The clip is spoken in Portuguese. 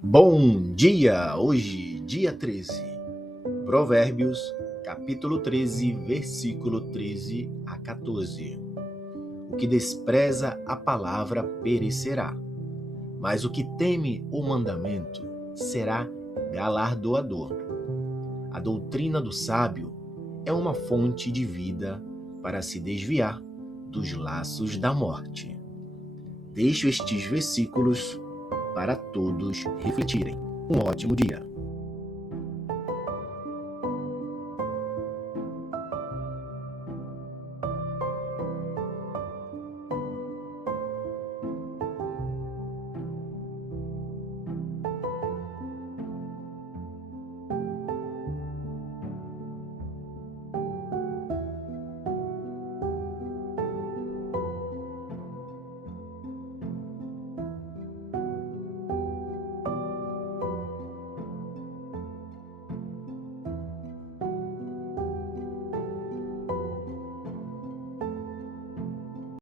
Bom dia! Hoje, dia 13. Provérbios, capítulo 13, versículo 13 a 14. O que despreza a palavra perecerá, mas o que teme o mandamento será galardoador. A doutrina do sábio é uma fonte de vida para se desviar dos laços da morte. Deixo estes versículos para todos refletirem. Um ótimo dia!